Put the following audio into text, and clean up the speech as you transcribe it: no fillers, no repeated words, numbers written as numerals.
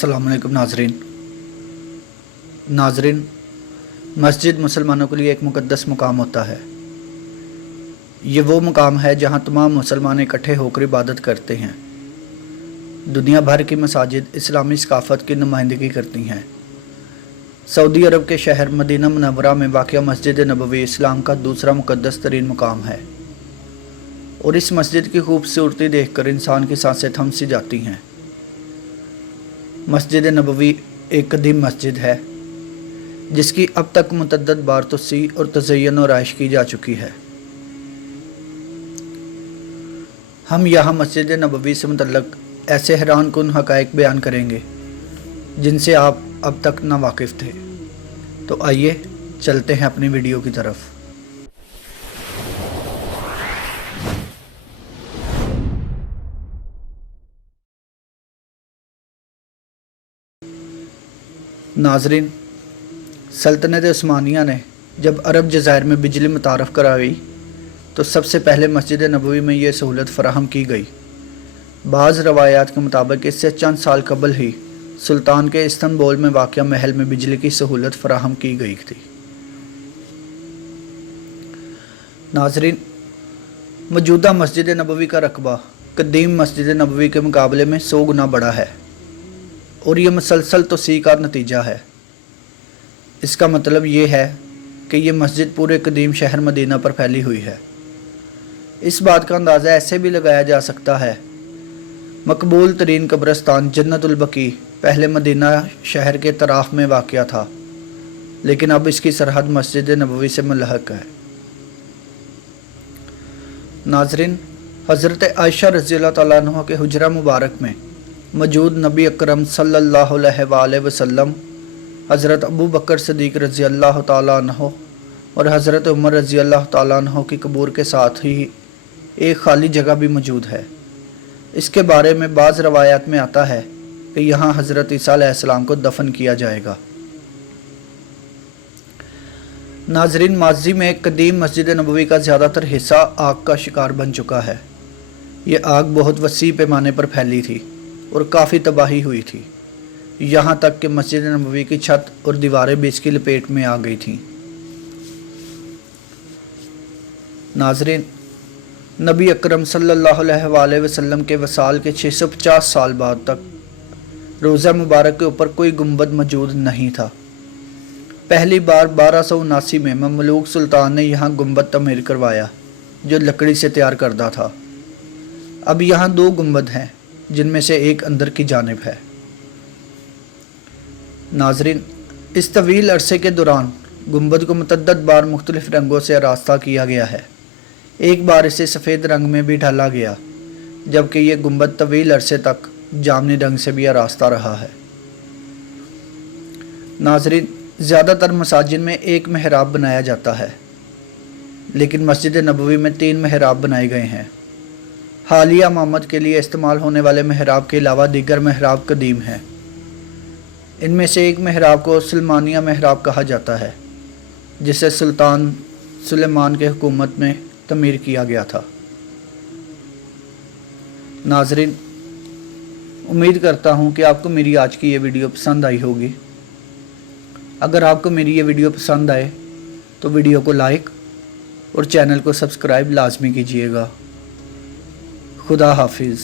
अस्सलाम वालेकुम नाजरीन, मस्जिद मुसलमानों के लिए एक मुक़द्दस मुकाम होता है। ये वो मुकाम है जहाँ तमाम मुसलमान इकट्ठे होकर इबादत करते हैं। दुनिया भर की मसाजिद इस्लामी सकाफ़त की नुमाइंदगी करती हैं। सऊदी अरब के शहर मदीना मुनव्वरा में वाक़िआ मस्जिद नबवी इस्लाम का दूसरा मुक़द्दस तरीन मुकाम है और इस मस्जिद की खूबसूरती देखकर इंसान की सांसें थम सी जाती हैं। मस्जिद नबवी एक कदीम मस्जिद है जिसकी अब तक मुतअद्दिद बार तोसी और तज़य्युन और आइश की जा चुकी है। हम यहाँ मस्जिद नबवी से मुतल्लक़ ऐसे हैरान कुन हक़ाइक़ बयान करेंगे जिनसे आप अब तक ना वाकिफ़ थे। तो आइए चलते हैं अपनी वीडियो की तरफ। नाज़रीन, सल्तनत उस्मानिया ने जब अरब जज़ायर में बिजली मुतारफ़ कराई तो सबसे पहले मस्जिद नबवी में ये सहूलत फ़राहम की गई। बाज़ रवायात के मुताबिक इससे चंद साल कबल ही सुल्तान के इस्तंबुल में वाक़िआ महल में बिजली की सहूलत फ़राहम की गई थी। नाज़रीन, मौजूदा मस्जिद नबवी का रकबा कदीम मस्जिद नबवी के मुकाबले में 100 गुना बड़ा है और ये मुसलसल तोसी का नतीजा है। इसका मतलब ये है कि ये मस्जिद पूरे कदीम शहर मदीना पर फैली हुई है। इस बात का अंदाज़ा ऐसे भी लगाया जा सकता है, मकबूल तरीन कब्रस्तान जन्नतुल बकी पहले मदीना शहर के तराफ में वाक़िआ था, लेकिन अब इसकी सरहद मस्जिद नबवी से मुल्हक है। नाज़रीन, हज़रत आयशा रज़ियल्लाहु तआला अन्हा के हुजरा मुबारक में मौजूद नबी अकरम सल्लल्लाहु अलैहि वसल्लम, हज़रत अबू बकर सिद्दीक़ रज़ियल्लाहु तआला अन्हु और हज़रत उमर रज़ियल्लाहु तआला अन्हु की कब्र के साथ ही एक खाली जगह भी मौजूद है। इसके बारे में बाज़ रवायात में आता है कि यहाँ हज़रत ईसा अलैहिस्सलाम को दफन किया जाएगा। नाज़रीन, माजी में कदीम मस्जिद नबवी का ज़्यादातर हिस्सा आग का शिकार बन चुका है। ये आग बहुत वसी पैमाने पर फैली थी और काफ़ी तबाही हुई थी, यहाँ तक कि मस्जिद नबवी की छत और दीवारें भी इसकी लपेट में आ गई थीं। नाज़रीन, नबी अकरम सल्लल्लाहु अलैहि वसल्लम के वसाल के 650 साल बाद तक रोज़ा मुबारक के ऊपर कोई गुंबद मौजूद नहीं था। पहली बार 1279 में ममलूक सुल्तान ने यहाँ गुंबद तमीर करवाया जो लकड़ी से तैयार करदा था। अब यहाँ 2 गुंबद हैं जिनमें से एक अंदर की जानिब है। नाज़रीन, इस तवील अरसे के दौरान गुंबद को मुतअद्दिद बार मुख्तलिफ रंगों से आरास्ता किया गया है। एक बार इसे सफ़ेद रंग में भी ढाला गया, जबकि ये गुंबद तवील अरसे तक जामनी रंग से भी आरास्ता रहा है। नाज़रीन, ज़्यादातर मसाजिद में एक महराब बनाया जाता है, लेकिन मस्जिद नबवी में 3 महराब बनाए गए हैं। हालिया मरम्मत के लिए इस्तेमाल होने वाले महराब के अलावा दीगर महराब कदीम हैं। इनमें से एक महराब को सुलेमानिया महराब कहा जाता है, जिसे सुल्तान सुलेमान के हुकूमत में तमीर किया गया था। नाज़रीन, उम्मीद करता हूँ कि आपको मेरी आज की ये वीडियो पसंद आई होगी। अगर आपको मेरी ये वीडियो पसंद आए तो वीडियो को लाइक और चैनल को सब्सक्राइब लाजमी कीजिएगा। खुदा हाफिज़।